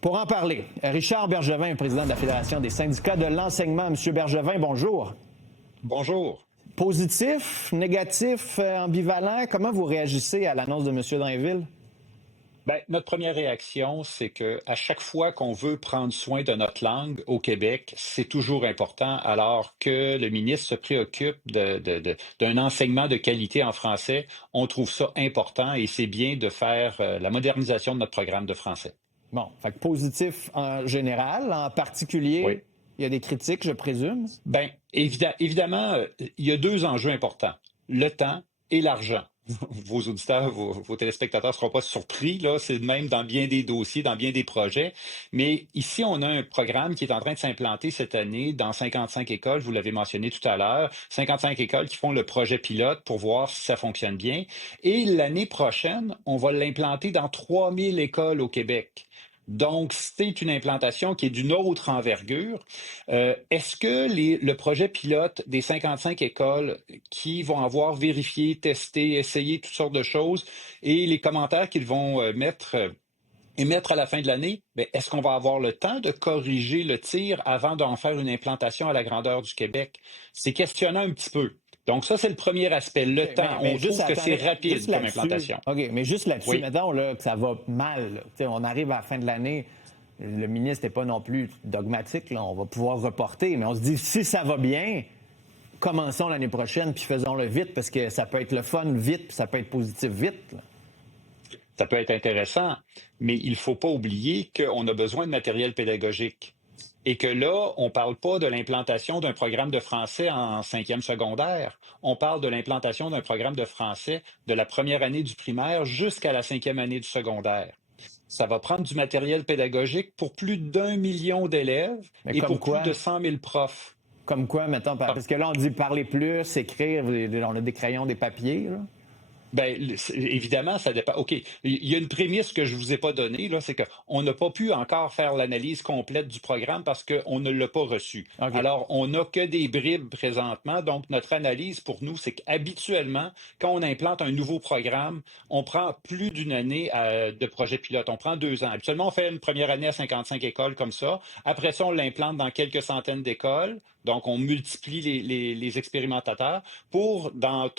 Pour en parler, Richard Bergevin, président de la Fédération des syndicats de l'enseignement. Monsieur Bergevin, bonjour. Bonjour. Positif, négatif, ambivalent, comment vous réagissez à l'annonce de M. Drainville? Bien, notre première réaction, c'est que à chaque fois qu'on veut prendre soin de notre langue au Québec, c'est toujours important, alors que le ministre se préoccupe d'un enseignement de qualité en français. On trouve ça important et c'est bien de faire la modernisation de notre programme de français. Bon, fait que positif en général, en particulier, Oui. il y a des critiques, je présume. Bien, évidemment, il y a deux enjeux importants, le temps et l'argent. Vos auditeurs, vos téléspectateurs ne seront pas surpris, là, c'est même dans bien des dossiers, dans bien des projets. Mais ici, on a un programme qui est en train de s'implanter cette année dans 55 écoles, vous l'avez mentionné tout à l'heure, 55 écoles qui font le projet pilote pour voir si ça fonctionne bien. Et l'année prochaine, on va l'implanter dans 3000 écoles au Québec. Donc, c'est une implantation qui est d'une autre envergure. Est-ce que le projet pilote des 55 écoles qui vont avoir vérifié, testé, essayé toutes sortes de choses et les commentaires qu'ils vont émettre à la fin de l'année, bien, est-ce qu'on va avoir le temps de corriger le tir avant d'en faire une implantation à la grandeur du Québec? C'est questionnant un petit peu. Donc ça, c'est le premier aspect, le temps. On trouve que c'est rapide comme implantation. OK, mais juste là-dessus, Oui. mettons là, que ça va mal. On arrive à la fin de l'année, le ministre n'est pas non plus dogmatique, là, on va pouvoir reporter, mais on se dit, si ça va bien, commençons l'année prochaine, puis faisons-le vite, parce que ça peut être le fun vite, puis ça peut être positif vite. Là. Ça peut être intéressant, mais il ne faut pas oublier qu'on a besoin de matériel pédagogique. Et que là, on ne parle pas de l'implantation d'un programme de français en 5e secondaire. On parle de l'implantation d'un programme de français de la première année du primaire jusqu'à la 5e année du secondaire. Ça va prendre du matériel pédagogique pour plus d'1 million d'élèves et pour plus de 100 000 profs. Comme quoi, mettons, parce que là, on dit parler plus, écrire, on a des crayons, des papiers, là. Bien, évidemment, ça dépend. OK, il y a une prémisse que je ne vous ai pas donnée, là, c'est qu'on n'a pas pu encore faire l'analyse complète du programme parce qu'on ne l'a pas reçu. Okay. Alors, on n'a que des bribes présentement. Donc, notre analyse pour nous, c'est qu'habituellement, quand on implante un nouveau programme, on prend plus d'une année de projet pilote. On prend 2 ans. Habituellement, on fait une première année à 55 écoles comme ça. Après ça, on l'implante dans quelques centaines d'écoles. Donc, on multiplie les expérimentateurs pour, à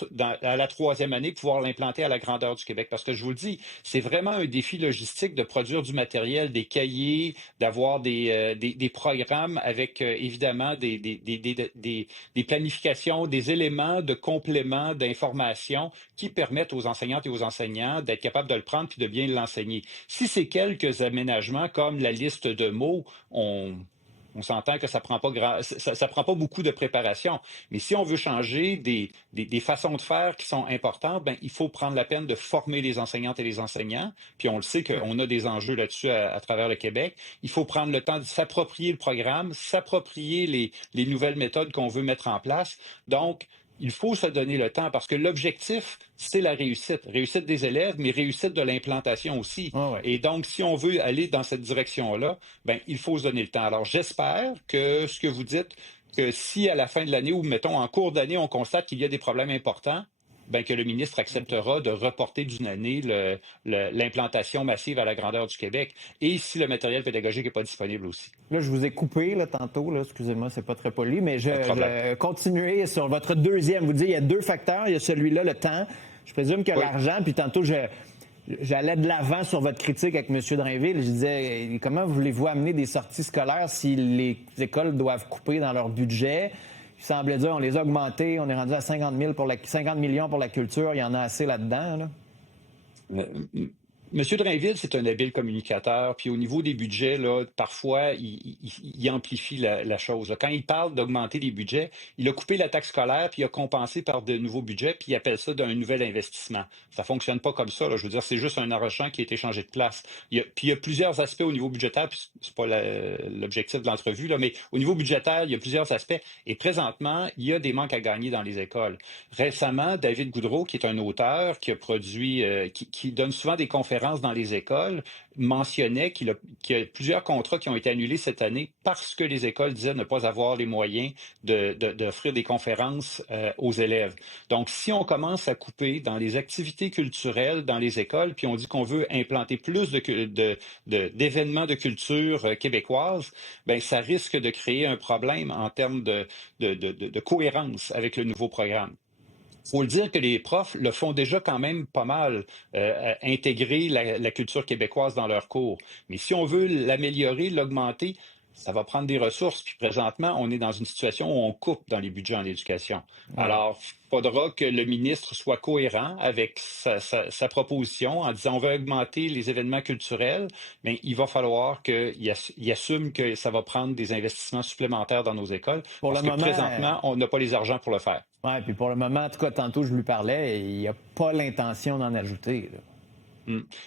la 3e année, pouvoir l'implanter à la grandeur du Québec. Parce que je vous le dis, c'est vraiment un défi logistique de produire du matériel, des cahiers, d'avoir des programmes avec, évidemment, des planifications, des éléments de complément d'information qui permettent aux enseignantes et aux enseignants d'être capables de le prendre puis de bien l'enseigner. Si c'est quelques aménagements comme la liste de mots, on s'entend que ça prend pas ça prend pas beaucoup de préparation. Mais si on veut changer des façons de faire qui sont importantes, ben, il faut prendre la peine de former les enseignantes et les enseignants. Puis on le sait qu'on a des enjeux là-dessus à travers le Québec. Il faut prendre le temps de s'approprier le programme, s'approprier les nouvelles méthodes qu'on veut mettre en place. Donc, il faut se donner le temps parce que l'objectif, c'est la réussite. Réussite des élèves, mais réussite de l'implantation aussi. Ah ouais. Et donc, si on veut aller dans cette direction-là, ben, il faut se donner le temps. Alors, j'espère que ce que vous dites, que si à la fin de l'année ou, mettons, en cours d'année, on constate qu'il y a des problèmes importants, ben, que le ministre acceptera de reporter d'une année l'implantation massive à la grandeur du Québec. Et si le matériel pédagogique n'est pas disponible aussi. Là, je vous ai coupé là, tantôt, là, excusez-moi, c'est pas très poli, mais je continuez sur votre deuxième. Vous dites il y a 2 facteurs, il y a celui-là, le temps. Je présume que l'argent, puis tantôt, j'allais de l'avant sur votre critique avec M. Drainville. Je disais, comment voulez-vous amener des sorties scolaires si les écoles doivent couper dans leur budget? Il semblait dire, on les a augmentés, on est rendu à 50 millions pour la culture, il y en a assez là-dedans, là. Monsieur Drainville, c'est un habile communicateur, puis au niveau des budgets, là, parfois, il amplifie la chose. Quand il parle d'augmenter les budgets, il a coupé la taxe scolaire, puis il a compensé par de nouveaux budgets, puis il appelle ça d'un nouvel investissement. Ça fonctionne pas comme ça, là. Je veux dire, c'est juste un argent qui a été changé de place. Puis il y a plusieurs aspects au niveau budgétaire, puis c'est pas l'objectif de l'entrevue, là, mais au niveau budgétaire, il y a plusieurs aspects. Et présentement, il y a des manques à gagner dans les écoles. Récemment, David Goudreau, qui est un auteur, qui a produit, qui donne souvent des conférences conférences dans les écoles mentionnait qu'il y a plusieurs contrats qui ont été annulés cette année parce que les écoles disaient ne pas avoir les moyens d'offrir des conférences aux élèves. Donc, si on commence à couper dans les activités culturelles dans les écoles, puis on dit qu'on veut implanter plus d'événements de culture québécoise, bien, ça risque de créer un problème en termes de cohérence avec le nouveau programme. Il faut le dire que les profs le font déjà quand même pas mal, intégrer la culture québécoise dans leurs cours. Mais si on veut l'améliorer, l'augmenter, ça va prendre des ressources. Puis présentement, on est dans une situation où on coupe dans les budgets en éducation. Ouais. Alors, il faudra que le ministre soit cohérent avec sa proposition en disant on veut augmenter les événements culturels, mais il va falloir qu'il assume que ça va prendre des investissements supplémentaires dans nos écoles parce que présentement, on n'a pas les argents pour le faire. Oui, puis pour le moment, en tout cas, tantôt, je lui parlais et il n'y a pas l'intention d'en ajouter, là.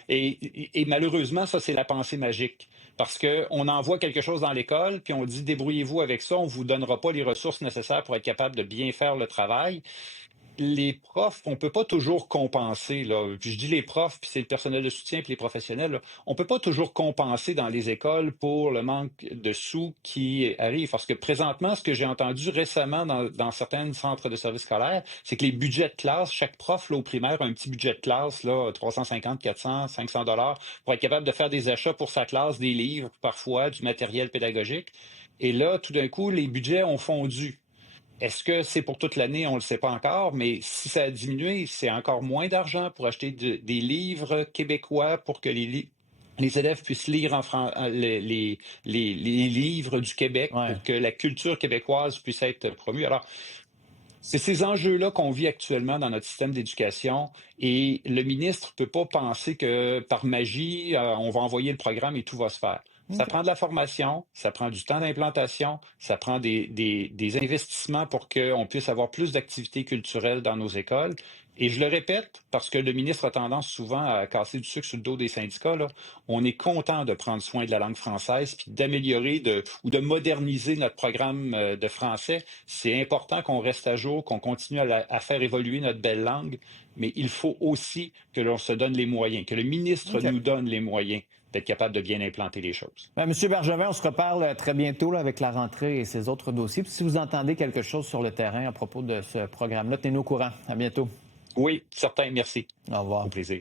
Et malheureusement, ça, c'est la pensée magique. Parce qu'on envoie quelque chose dans l'école, puis on dit débrouillez-vous avec ça, on ne vous donnera pas les ressources nécessaires pour être capable de bien faire le travail. Les profs, on ne peut pas toujours compenser, là. Puis je dis les profs, puis c'est le personnel de soutien, puis les professionnels, là. On ne peut pas toujours compenser dans les écoles pour le manque de sous qui arrive. Parce que présentement, ce que j'ai entendu récemment dans certains centres de services scolaires, c'est que les budgets de classe, chaque prof là, au primaire a un petit budget de classe, là, 350, 400, 500 dollars, pour être capable de faire des achats pour sa classe, des livres, parfois, du matériel pédagogique. Et là, tout d'un coup, les budgets ont fondu. Est-ce que c'est pour toute l'année? On ne le sait pas encore, mais si ça a diminué, c'est encore moins d'argent pour acheter des livres québécois pour que les élèves puissent lire les livres du Québec Ouais. pour que la culture québécoise puisse être promue. Alors, c'est ces enjeux-là qu'on vit actuellement dans notre système d'éducation et le ministre ne peut pas penser que par magie, on va envoyer le programme et tout va se faire. Ça prend de la formation, ça prend du temps d'implantation, ça prend des investissements pour qu'on puisse avoir plus d'activités culturelles dans nos écoles. Et je le répète, parce que le ministre a tendance souvent à casser du sucre sur le dos des syndicats, là, on est content de prendre soin de la langue française puis d'améliorer ou de moderniser notre programme de français. C'est important qu'on reste à jour, qu'on continue à faire évoluer notre belle langue, mais il faut aussi que l'on se donne les moyens, que le ministre nous donne les moyens d'être capable de bien implanter les choses. Bien, Monsieur Bergevin, on se reparle très bientôt là, avec la rentrée et ces autres dossiers. Puis si vous entendez quelque chose sur le terrain à propos de ce programme-là, tenez-nous au courant. À bientôt. Oui, certain, merci. Au revoir. Au plaisir.